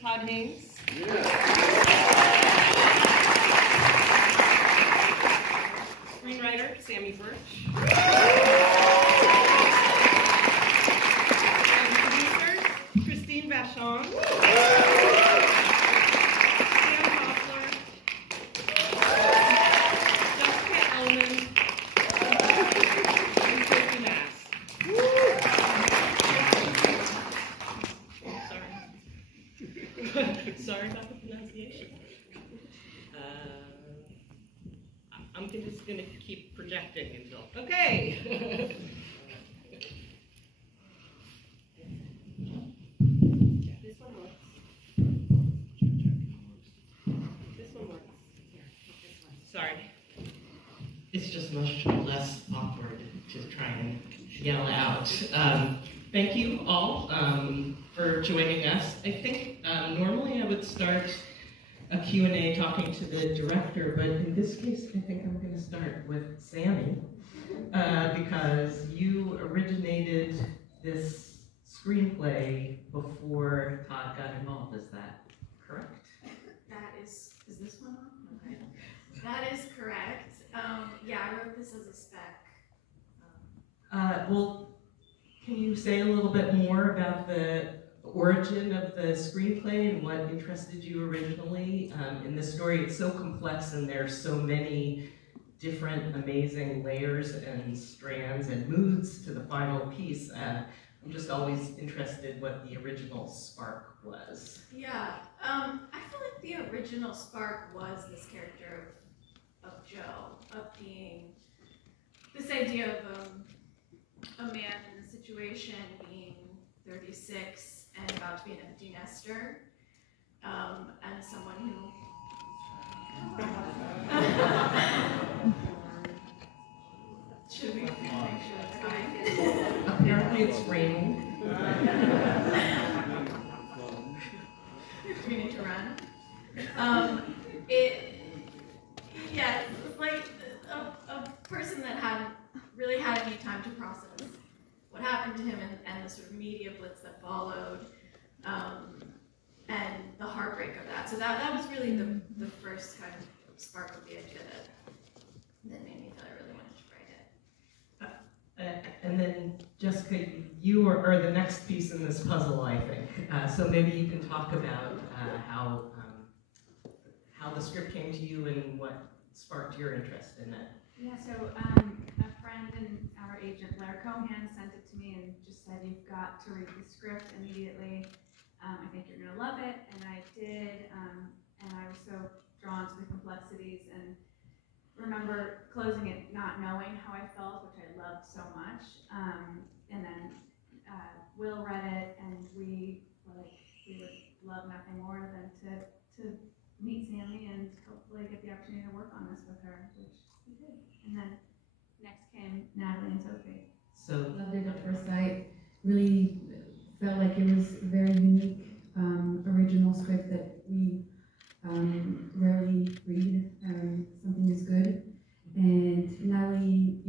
Todd Haynes. Yeah. Screenwriter, Samy Burch. And producers, Christine Vachon. Pamela Koffler. And Sophie Mas. Sorry about the pronunciation. I'm just going to keep projecting until. Okay. This one works. This one works. Sorry. It's just much less awkward to try and yell out. Thank you all for joining us. I think normally I would start a Q&A talking to the director, but in this case, I think I'm going to start with Samy, because you originated this screenplay before Todd got involved. Is that correct? That is this one on? Okay. That is correct. Yeah, I wrote this as a spec. Well, can you say a little bit more about the origin of the screenplay and what interested you originally in the story? It's so complex and there's so many different amazing layers and strands and moods to the final piece. I'm just always interested what the original spark was. Yeah, I feel like the original spark was this character of Joe, of being this idea of a man in a situation being 36 and about to be an empty nester, and someone who should we make sure it's fine? Apparently it's raining. Do we need to run? Yeah, it was like a person that hadn't really had any time to process what happened to him and the sort of media blitz that followed, and the heartbreak of that. So that was really the first kind of spark of the idea that made me feel I really wanted to write it. And then, Jessica, you are the next piece in this puzzle, I think. So maybe you can talk about how the script came to you and what sparked your interest in it. Yeah, so a friend and our agent, Blair Cohan, sent it to me and just said, you've got to read the script immediately. I think you're going to love it. And I did, and I was so drawn to the complexities and remember closing it not knowing how I felt, which I loved so much. And then Will read it, and we would love nothing more than to meet Samy and hopefully get the opportunity to work on this with her, which we did. And then next came Natalie and Sophie. So Loved it at first sight. Really felt like it was a very unique, original script that we rarely read. Something is good. And Natalie,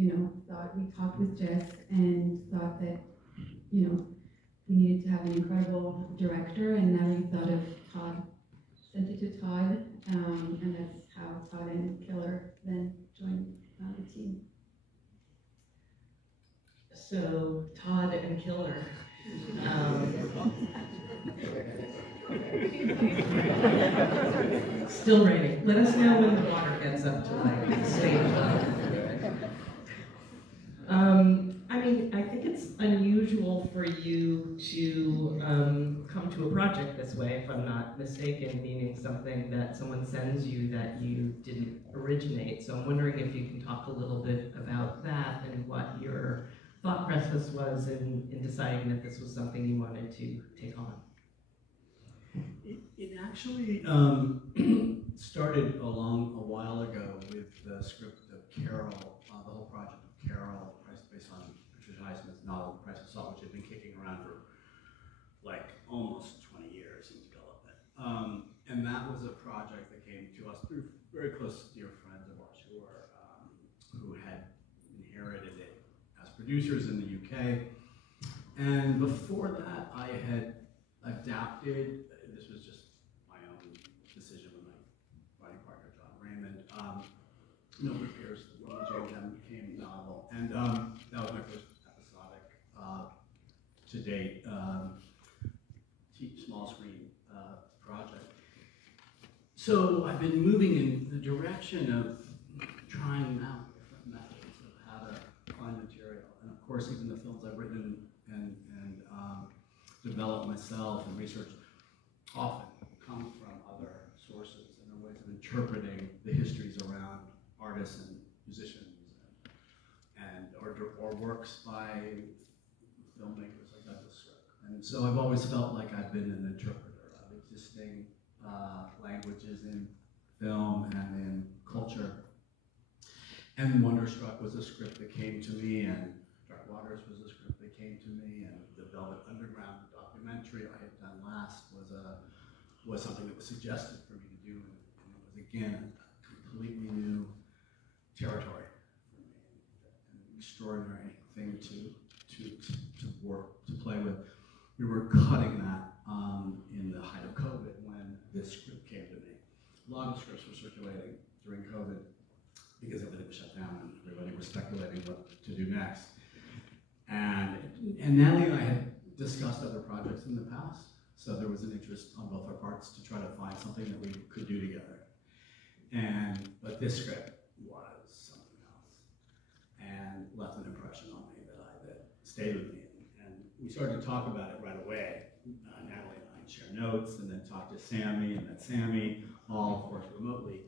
thought we talked with Jess and thought that, we needed to have an incredible director. And Natalie thought of Todd, sent it to Todd, and that's how Todd and Killer then joined the team. So Todd and Killer. Still raining. Let us know when the water gets up to like stage level. I mean, I think it's unusual for you to come to a project this way, if I'm not mistaken, meaning something that someone sends you that you didn't originate. So I'm wondering if you can talk a little bit about that and what your thought process was in deciding that this was something you wanted to take on. It actually started a while ago with the script of Carol, the whole project of Carol, based on Patricia Highsmith's novel, The Price of Salt, which had been kicking around for like almost 20 years in development. And that was a project that came to us through very close dear friends of ours who had inherited it as producers in the UK. And before that, I had adapted this was just my own decision with my writing partner, John Raymond. No Repairs, the JM became novel. And that was my first episodic to date small screen project. So I've been moving in the direction of trying out different methods of how to find material. And of course, even the films I've written and developed myself and researched often come from other sources and their ways of interpreting the histories around artists and musicians or works by filmmakers like Douglas Sirk. And so I've always felt like I've been an interpreter of existing languages in film and in culture. And Wonderstruck was a script that came to me, and Dark Waters was a script that came to me, and the Velvet Underground documentary I had done last was something that was suggested for me to do, and it was again a completely new territory for me, an extraordinary thing to work, to play with. We were cutting that in the height of COVID when this script came to me. A lot of scripts were circulating during COVID because everything was shut down and everybody was speculating what to do next. And Natalie and I had discussed other projects in the past, so there was an interest on both our parts to try to find something that we could do together. But this script was something else and left an impression on me that stayed with me. And we started to talk about it right away. Natalie and I share notes, and then talk to Samy, and then Samy, all of course remotely.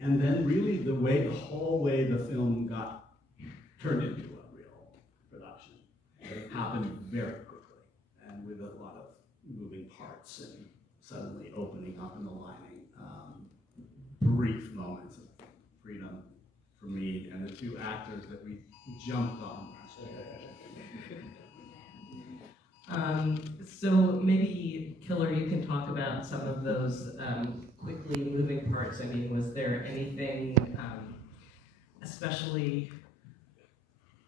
And then really the whole way the film got turned into a real production happened very quickly, and with a lot of moving parts and suddenly opening up in the lining, brief moments of freedom for me and the two actors that we jumped on. So maybe, Killer, you can talk about some of those quickly moving parts. I mean, was there anything especially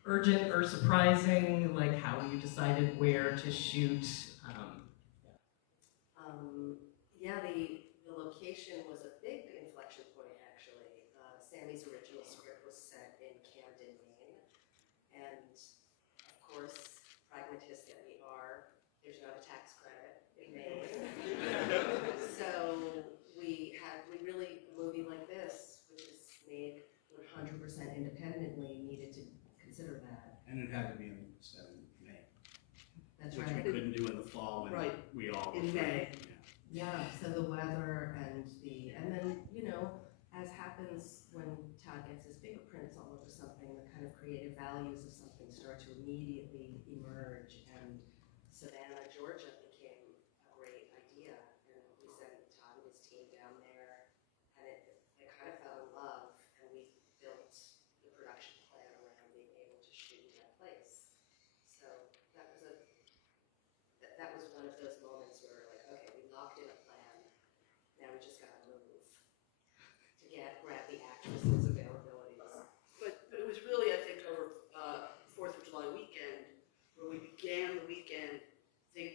urgent or surprising, like how you decided where to shoot? Yeah, the location was a big inflection point, actually. Samy's original script was set in Camden, Maine, and of course, pragmatists that we are, there's not a tax credit in Maine. So we really, a movie like this, which is made 100% independently, needed to consider that. And it had to be set in May. That's which right. we couldn't do in the fall when we all in May. Yeah. Yeah, so the weather and then, you know, as happens when Todd gets his fingerprints all over something, the kind of creative values of something start to immediately emerge, and Savannah, Georgia became a great idea, and we sent Todd and his team down there, and it kind of fell in love, and we built the production plan around being able to shoot in that place. So that was one of those moments where we're like, okay, we locked in a plan, now we just gotta move to grab the actresses' availabilities. But it was really, I think, over 4th of July weekend, where we began the weekend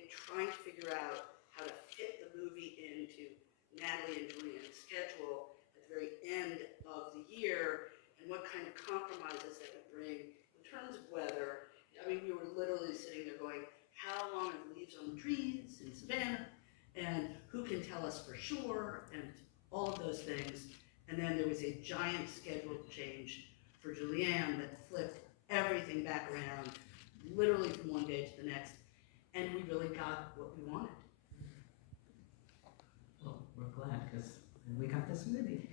trying to figure out how to fit the movie into Natalie and Julianne's schedule at the very end of the year, and what kind of compromises that would bring in terms of weather. I mean, we were literally sitting there going, how long are the leaves on the trees in Savannah, and who can tell us for sure, and all of those things. And then there was a giant schedule change for Julianne that flipped everything back around, literally from one day to the next, and we really got what we wanted. Well, we're glad, because we got this movie.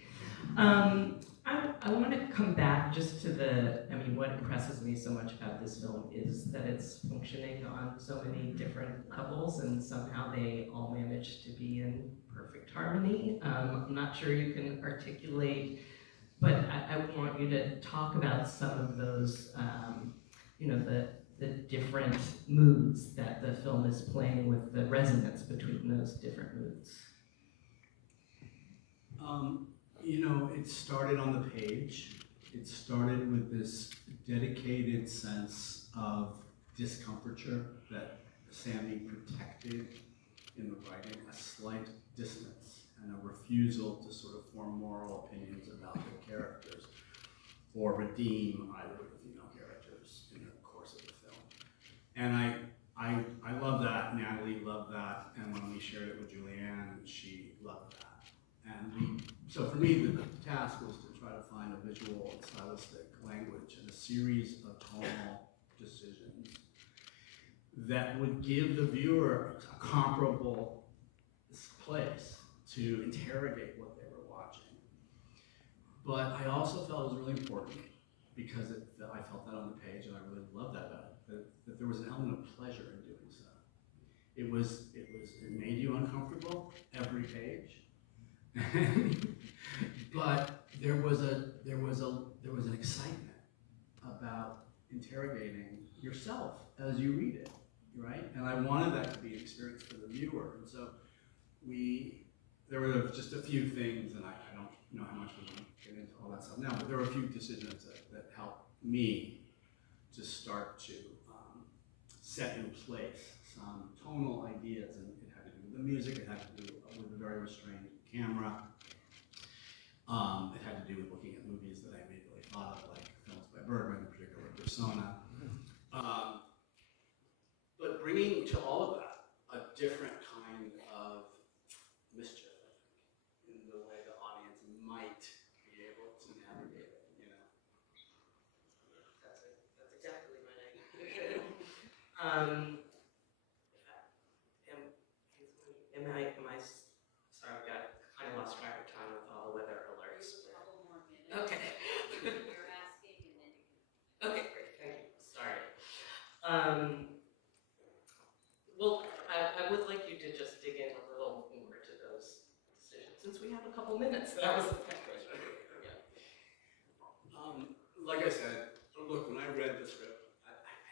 I want to come back just to what impresses me so much about this film is that it's functioning on so many different levels, and somehow they all manage to be in perfect harmony. I'm not sure you can articulate, but I want you to talk about some of those, the different moods that the film is playing with, the resonance between those different moods. It started on the page. It started with this dedicated sense of discomfiture that Samy protected in the writing, a slight distance and a refusal to sort of form moral opinions about the characters or redeem either of the female characters in the course of the film. And I love that, Natalie loved that, and when we shared it with Julianne, she loved that. And so for me, the task was to try to find a visual and stylistic language and a series of tonal decisions that would give the viewer a comparable place to interrogate what they were watching. But I also felt it was really important, because I felt that on the page, and I really loved that about it, that there was an element of pleasure in doing so. It made you uncomfortable every page, but there was an excitement about interrogating yourself as you read it, right? And I wanted that to be an experience for the viewer, and so there were just a few things, and I don't know how much we want to get into all that stuff now, but there were a few decisions that helped me to start to set in place some tonal ideas, and it had to do with the music, it had to do with a very restrained camera, it had to do with looking at movies that I immediately thought of, like films by Portman, in particular Persona, but bringing to all of that a different kind of mischief, I think, in the way the audience might be able to navigate it, you know. That's exactly my name. Am I, sorry, I got kind of lost track of time with all the weather alerts. There's a couple more minutes. Okay. You're asking, and then you can. Okay, great, thank you. Sorry. Well, I would like you to just dig in a little more to those decisions, since we have a couple minutes. That was the next question. Yeah. Like I said, look, when I read the script,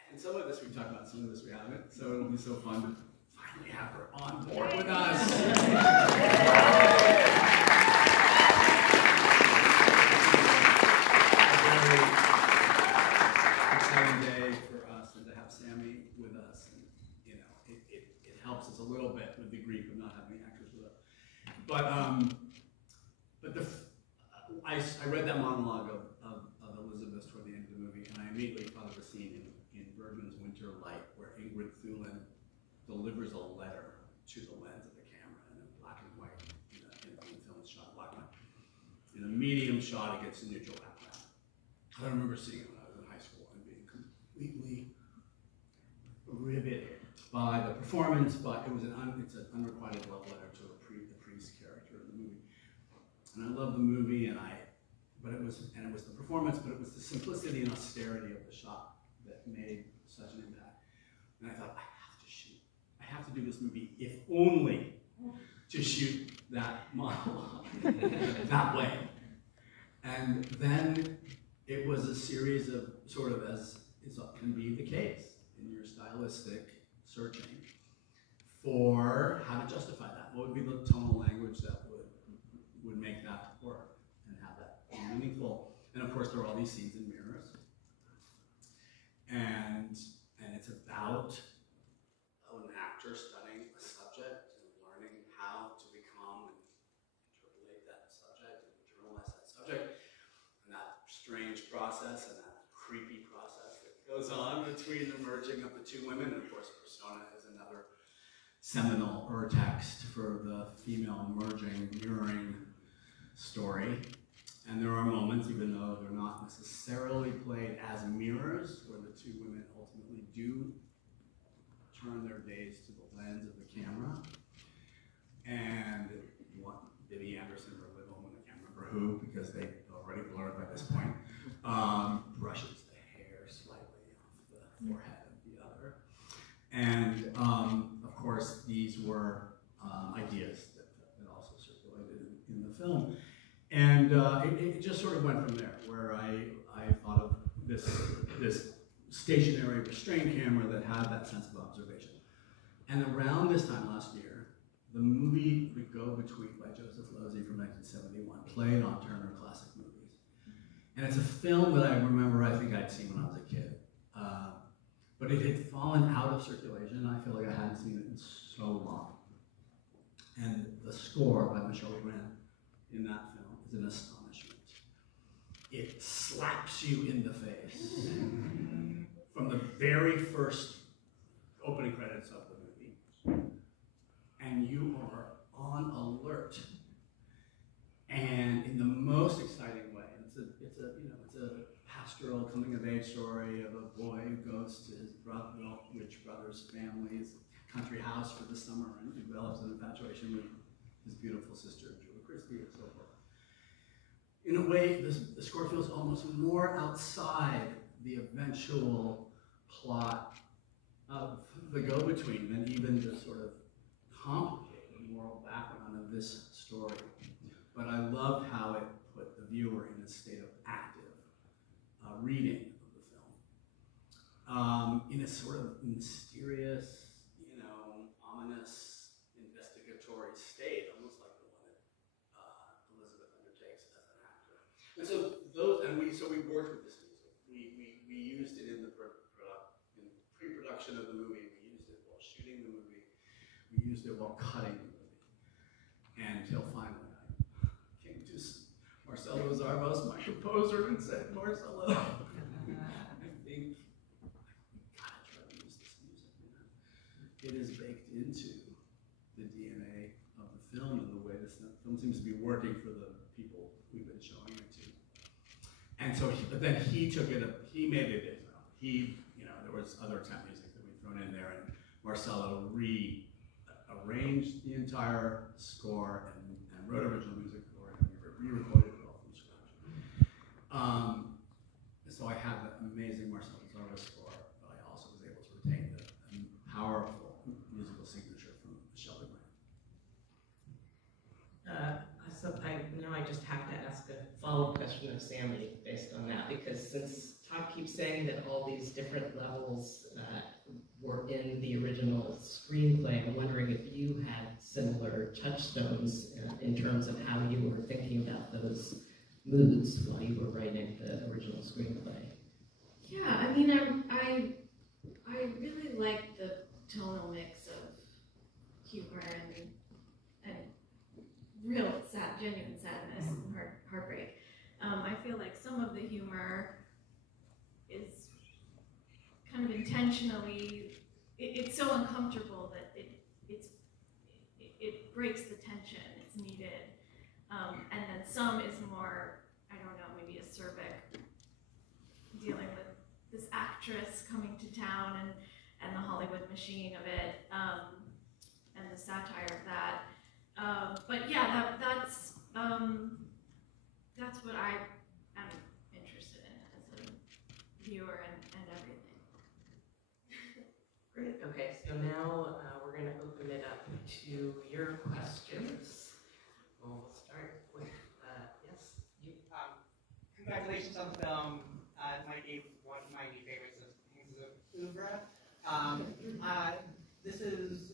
and some of this we talked about, some of this we haven't, so it'll be so fun to finally have her on board with us. Exciting day for us, and to have Samy with us, and you know, it helps us a little bit with the grief of not having the actors with us. But I read that monologue of Elizabeth toward the end of the movie, and I immediately thought of a scene in Bergman's Winter Light, where Ingrid Thulin delivers a letter to the lens of the camera in a black and white, in the film shot in black and white, in a medium shot against a neutral background. I remember seeing it when I was in high school and being completely riveted by the performance, but it's an unrequited love letter to the priest character in the movie. And I love the movie, and it was the performance, but it was the simplicity and austerity of the shot that made such an impact. And I thought, I have to do this movie, if only to shoot that monologue that way. And then it was a series of sort of, as can be the case in your stylistic searching for how to justify that. What would be the tonal language that would make that work and have that be meaningful? And of course, there are all these scenes in mirrors, and it's about an actor studying a subject and learning how to become and interpolate that subject and internalize that subject, and that strange process and that creepy process that goes on between the merging of the two women. And of course, Persona is another seminal text for the female merging, mirroring story. And there are moments, even though they're not necessarily played as mirrors, where the two women ultimately do turn their gaze to the lens of the camera. And Bibi Anderson or Elbaum, I can't remember who, because they already blurred by this point, brushes the hair slightly off the forehead of the other. And of course, these were ideas that also circulated in the film. And it just sort of went from there, where I thought of this stationary restrained camera that had that sense of observation. And around this time last year, the movie We Go Between by Joseph Losey from 1971 played on Turner Classic Movies. And it's a film that I remember, I think I'd seen when I was a kid. But it had fallen out of circulation, and I feel like I hadn't seen it in so long. And score by Michelle Graham in that film is an astonishment. It slaps you in the face from the very first opening credits of the movie, and you are on alert. And in the most exciting way, it's a pastoral coming-of-age story of a boy who goes to his rich brother's family's country house for the summer and develops an infatuation with his beautiful sister, Christy, and so forth. In a way, the score feels almost more outside the eventual plot of the go-between than even the sort of complicated moral background of this story. But I love how it put the viewer in a state of active reading of the film, in a sort of mysterious, ominous, investigatory state, almost like the one that Elizabeth undertakes as an actor. And so we worked with this music. We used it in the pre-production of the movie. We used it while shooting the movie. We used it while cutting the movie. Until finally I came to Marcelo Zarvos, my composer, and said, Marcelo, I think we gotta try to use this music. It is baked into the DNA of the film and the way this film seems to be working for the people we've been showing it to. And so, but then he took it, he made it his own. There was other temp music that we'd thrown in there, and Marcelo rearranged the entire score and wrote original music for it, and we re-recorded it all from scratch. So I have that amazing Marcelo Zarvos score, but I also was able to retain the powerful musical signature from Michelle Graham. So I just have to ask a follow-up question of Samy based on that, because since Todd keeps saying that all these different levels were in the original screenplay, I'm wondering if you had similar touchstones in terms of how you were thinking about those moods while you were writing the original screenplay. Yeah, I mean, I really like the tonal mix of humor and real genuine sadness and heartbreak. I feel like some of the humor is kind of intentionally, it's so uncomfortable that it breaks the tension, it's needed. And then some is more, I don't know, maybe acerbic, dealing with this actress coming to town and the Hollywood machine of it, and the satire of that. But yeah, that's what I am interested in as a viewer and everything. Great. Okay, so now we're going to open it up to your questions. We'll start with, yes? Congratulations on the film. It might be one of my new favorites of Haynes' oeuvre. This is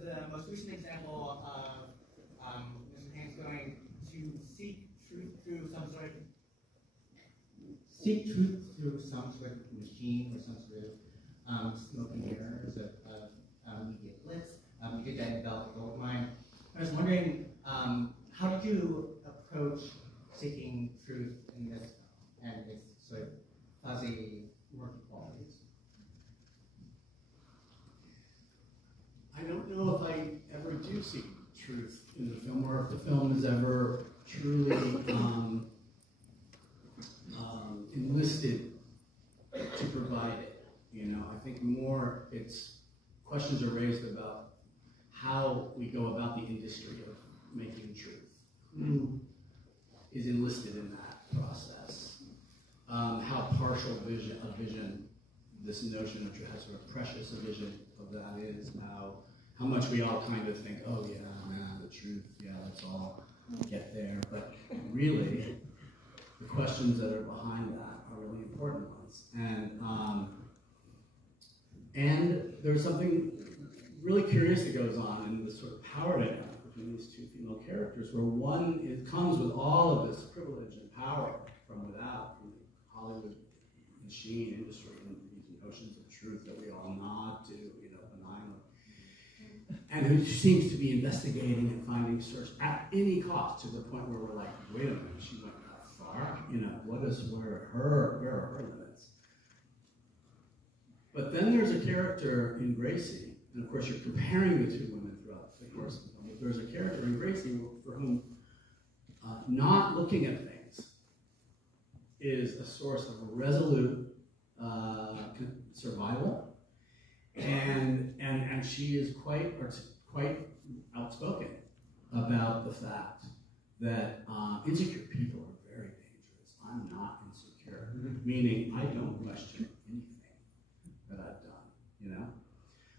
the most recent example of Mr. Haynes going to seek truth through some sort of machine or some sort of smoke and mirrors of media blitz. You did that in Elbaum. I was wondering, how did you approach seeking truth in this film and its sort of fuzzy, murky qualities? I don't know if I ever do seek truth in the film, or if the film is ever truly enlisted to provide it. I think more questions are raised about how we go about the industry of making truth. Who is enlisted in that process? How partial a vision this notion of truth, how sort of precious a vision of that is, how much we all kind of think, oh yeah, man, the truth, yeah, let's all get there. But really, the questions that are behind that are really important ones. And there's something really curious that goes on in this sort of power dynamic between these two female characters, where one comes with all of this privilege and power from without, from the Hollywood machine industry, and these notions of truth that we all nod to, benignly. and who seems to be investigating and finding source at any cost, to the point where we're like, wait a minute, she went that far? You know, where are her limits? But then there's a character in Gracie, and of course you're comparing the two women throughout the course of the film, but there's a character in Gracie for whom not looking at things is a source of resolute survival. And she is quite outspoken about the fact that insecure people are very dangerous. I'm not insecure, meaning I don't question anything that I've done, you know?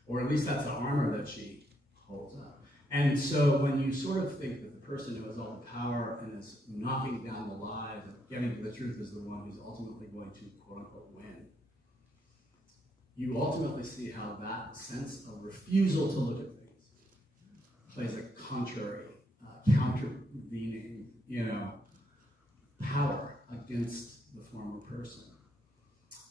Or at least that's the armor that she holds up. And so when you sort of think that the person who has all the power and is knocking down the lies and getting to the truth is the one who's ultimately going to, quote unquote, win, you ultimately see how that sense of refusal to look at things plays a contrary, countervening, you know, power against the former person.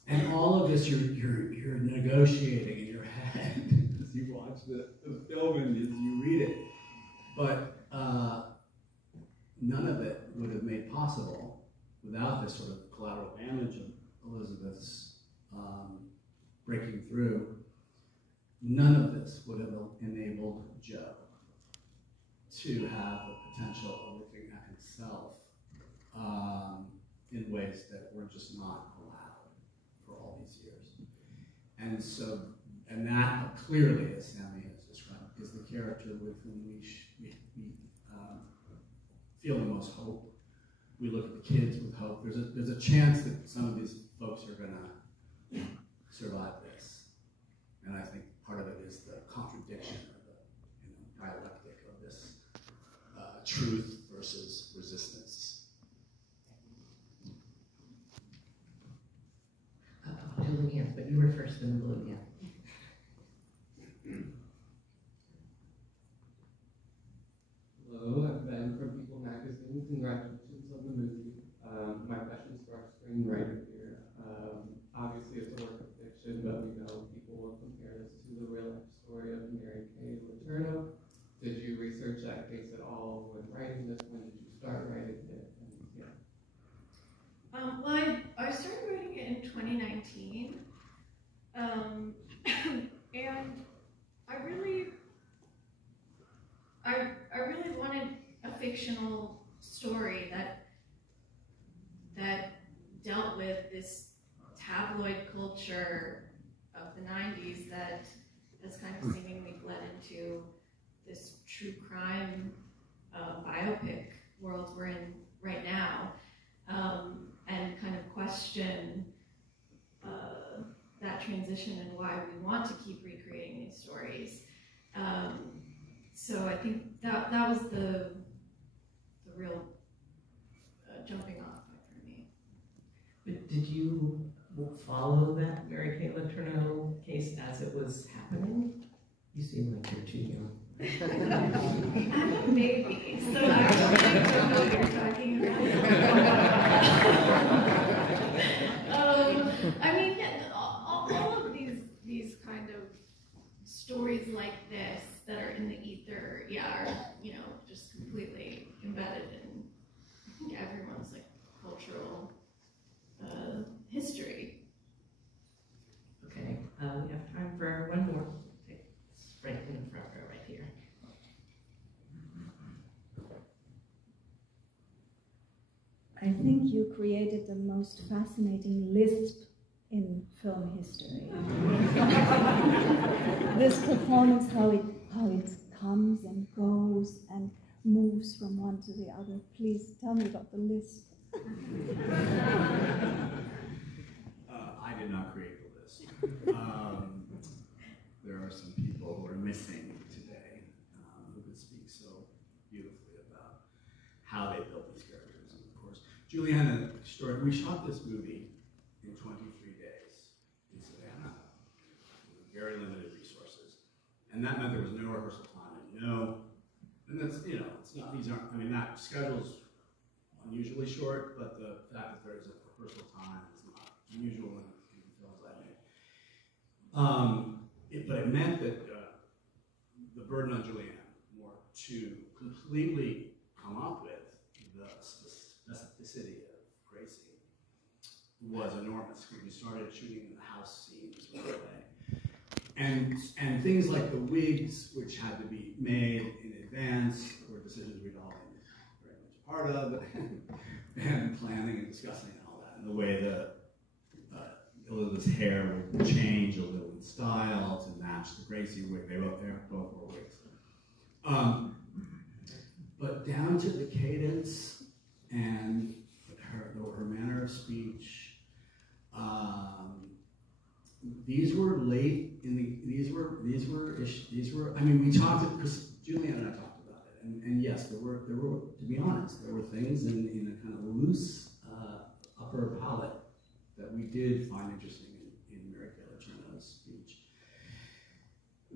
And all of this you're negotiating in your head as you watch the film and as you read it. But none of it would have made possible without this sort of collateral damage of Elizabeth's breaking through. None of this would have enabled Joe to have the potential of looking at himself in ways that were just not allowed for all these years. And so, and that clearly, as Samy has described, is the character with whom we feel the most hope. We look at the kids with hope. There's a chance that some of these folks are going to survive this. And I think part of it is the contradiction or the dialectic of this truth versus resistance. Julianne, but you were first in the blue, yeah. Hello, I'm Ben from People Magazine. Congratulations on the movie. My question is for our screenwriter here. Obviously, it's a work of fiction, but we know people will compare this to the real-life story of Mary Kay Letourneau. Did you research that case at all when writing this? When did you start writing it? And, yeah. Well, I started writing it in 2019, and I really wanted a fictional story that dealt with this tabloid culture of the 90s that has kind of seemingly bled into this true crime biopic world we're in right now, and kind of question that transition and why we want to keep recreating these stories. So I think that was the real jumping off point for me. But did you follow that Mary Kay Letourneau case as it was happening? You seem like you're too young. I'm a baby, so I don't know what you're talking about. I mean, all of these kind of stories like this that are in the ether, are, just completely embedded in, I think, everyone's like cultural history. Okay, we have time for one more. It's right in the front row, right here. I think you created the most fascinating lisp in film history. This performance, how it comes and goes and moves from one to the other. Please tell me about the lisp. I did not create the list. There are some people who are missing today who could speak so beautifully about how they built these characters. And of course, Julianne, we shot this movie in 23 days in Savannah with very limited resources. And that meant there was no rehearsal time and that's, it's not, these aren't, that schedule's unusually short, but the fact that there is a rehearsal time is not unusual in films I make. But it meant that the burden on Julianne Moore to completely come up with the specificity of Gracie was enormous. We started shooting in the house scenes right away. And things like the wigs, which had to be made in advance, were decisions we'd all been very much a part of, and planning and discussing and all that. And the way the Elizabeth's hair would change a little in style to match the Gracie wig. They both wore wigs. But down to the cadence and her manner of speech. These were late in the. These were. I mean, we talked because Julianne and I talked about it, and yes, there were. To be honest, there were things in a kind of loose upper palette that we did find interesting in Mary Taylor Turner's speech.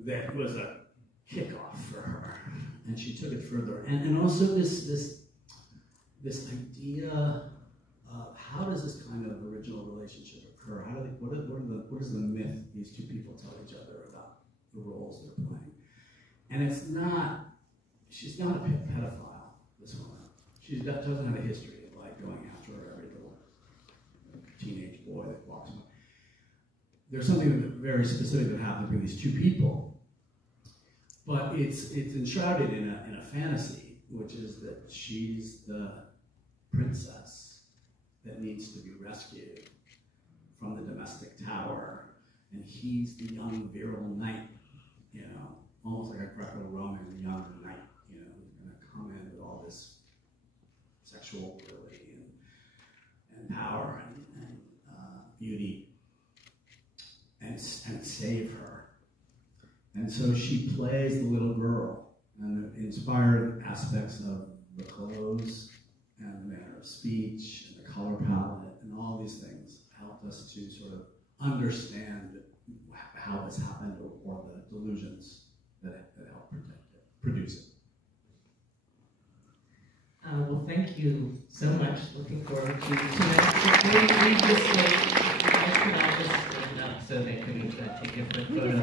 That was a kickoff for her, and she took it further. And also this idea of how does this kind of original relationship occur? How do they, what is the myth these two people tell each other about the roles they're playing? And it's not, she's not a pedophile, this woman. She doesn't have a history of like going after every little teenage boy that walks by. There's something very specific that happens between these two people, but it's enshrouded in a fantasy, which is that she's the princess that needs to be rescued from the domestic tower, and he's the young virile knight, you know, almost like a Greco-Roman young knight, you know, who's going to come in with all this sexual ability and power and beauty and save her. And so she plays the little girl, and the inspired aspects of the clothes and the manner of speech and the color palette and all these things helped us to sort of understand how this happened or the delusions that helped produce it. Well, thank you so much. Looking forward to tonight. Read this slate. I just stand up so they can take a quick photo.